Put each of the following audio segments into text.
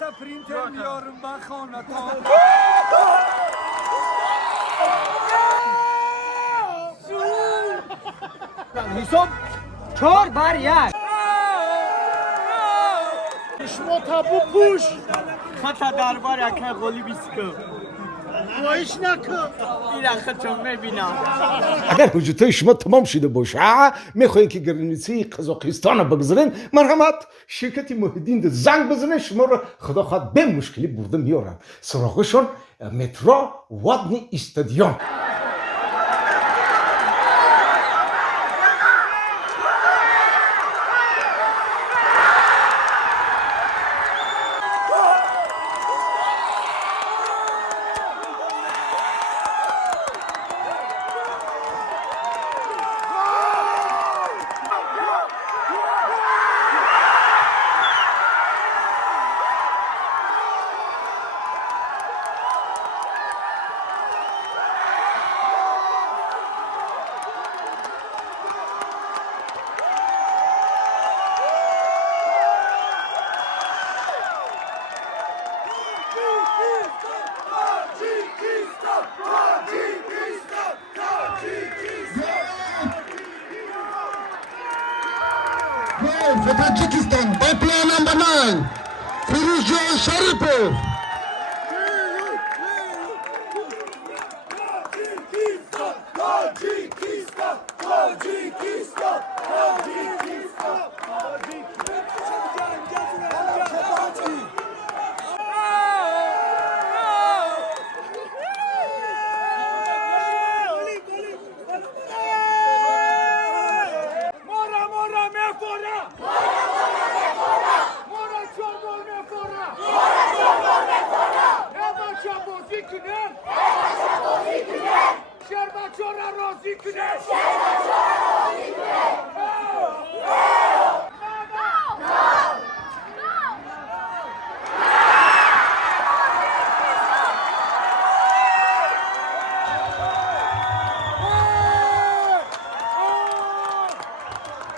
تا پرینتر میارم با خانتا حساب 4-1 شما تابو پوش خطا دربار اکه گلی بیسکو وایش نکن این اخه چون میبینم اگر حجتای شما تمام شده باشه میخواین که گرانیسی قزاقستان رو بگذارین مرحمت شرکت محیدین زنگ بزنه شما رو خدا خواهد به مشکلی برده میارم سراغشون مترو وادنی استادیوم For Tajikistan, by player number 9, Firuzjan Sharipov.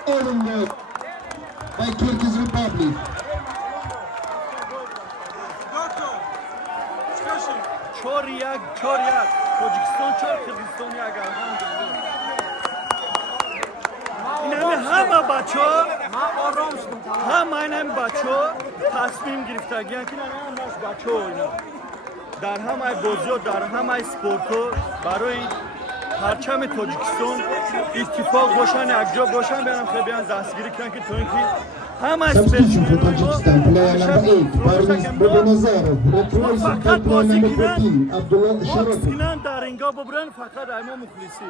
Oldenburg by Kyrgyz Republic. چور یک تاجیکستان 4 قزاقستان 1 این همه بچه همه بچه تصمیم گرفتگی که نه بچه اینا در همه بازی و در همه سپورت برای پرچم تاجیکستان اتفاق باشن یک جا باشن بیانم خیلی بیان دستگیری کنن که تو اینکه همه Substitution for Tajikistan, player number 8, Barmis Bogonazarov. Replacing فقط player بازی number کنن 14, Abdullah Sharapov. کنن در اینجا ببرن فقط ایما مخلصی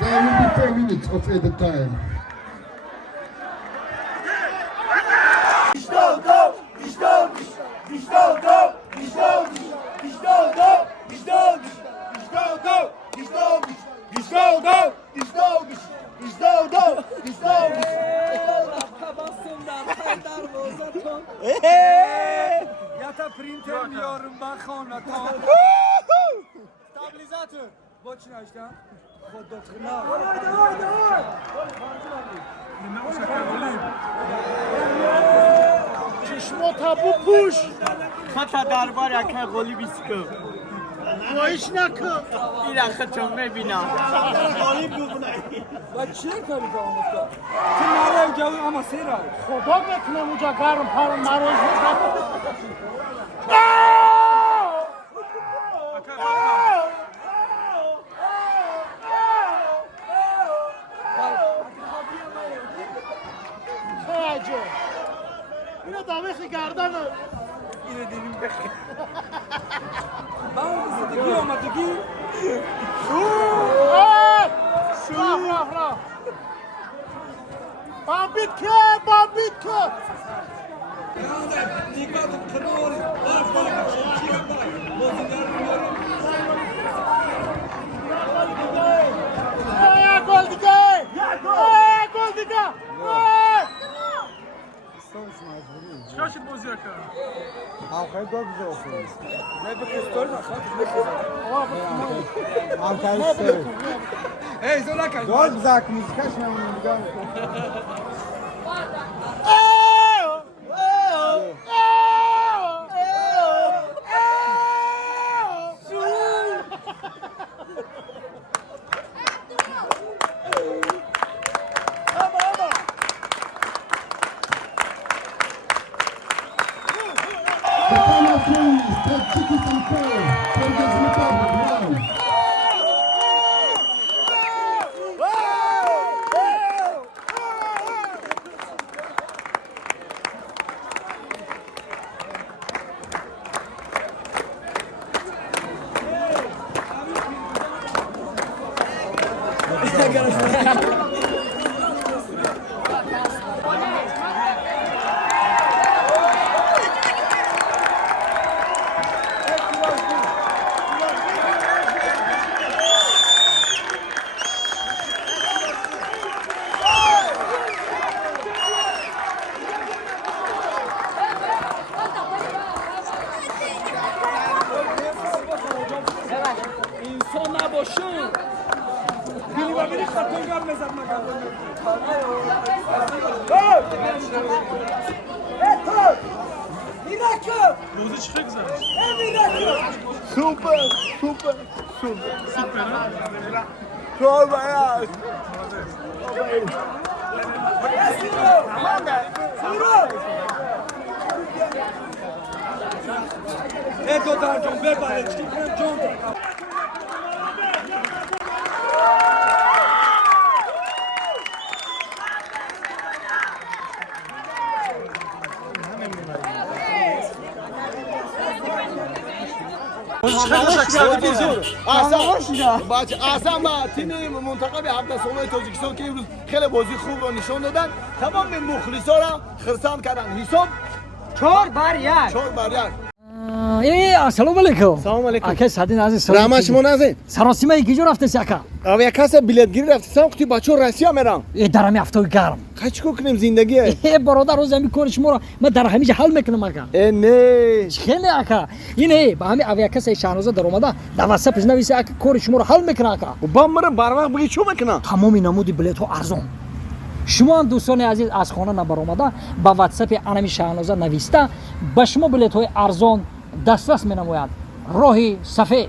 There will be 4 minutes of added time. یا تا پرینتر میارم با خانتا استابلیزاتور با چی نشتم؟ خود دخنا شما تابو پوش خطا دربار اکه گلی بیسکو وایش نکن این اخه چون میبینم و چیه کاری با اون افتاد؟ تو نره جاوی اما سیره خدا بکنم اونجا گرم پر مروز خیجه اینو دامیخی گردن اینو دیدیم بخیر من زندگی آمدگی راه بابیت که دیگه کنوری گل دیگه چیکار شد بازی کرد؟ آخه دو بزرگ Ey, so lecker. Dort sagt Musik, ich nehme ihn gar nicht. Kapana Cruz, Tajikistan Pro, Kyrgyzstan Pro. İnsan nabاشین بینی و بینی خطنگر مزد نگردن Miracle! Rozu çıkıyor güzel. Miracle! Super, super, super. Super ha? Çok bayağı. E do Darcan, ver bana çıkın. John. اصلا با تیم منتخب هفته سالهای تاجیکستان که امروز خیلی بازی خوب رو نشان دادن تمام مخلصا را خرسند کردن حساب 4-1 4-1 assalomu alaykum. Assalomu alaykum. Aka Sadin aziz. رحمت شما نازید Sarosima ikinci rafta aka. اوه کس بلیتگیری رفتم وقتی بچه رسیا میرم Darami hafta garm. کچ کو کنیم زندگیه برادر روز می کنی شما من در همیشه حل میکنم اکا. نه خیلی اکا. اینه با همین اویا کسی شانوزه در اومده در واسه نویسه اکا کار شما رو حل میکنه اکا. با مرم بر وقت بگی چو میکنم تمام نمودی بلیط ها ارزان. شما دوستان عزیز از خانه نبر اومده با واتساپ انمی شانوزه نویسته با شما بلیط های ارزان دسترس می نموید. راهی صفحه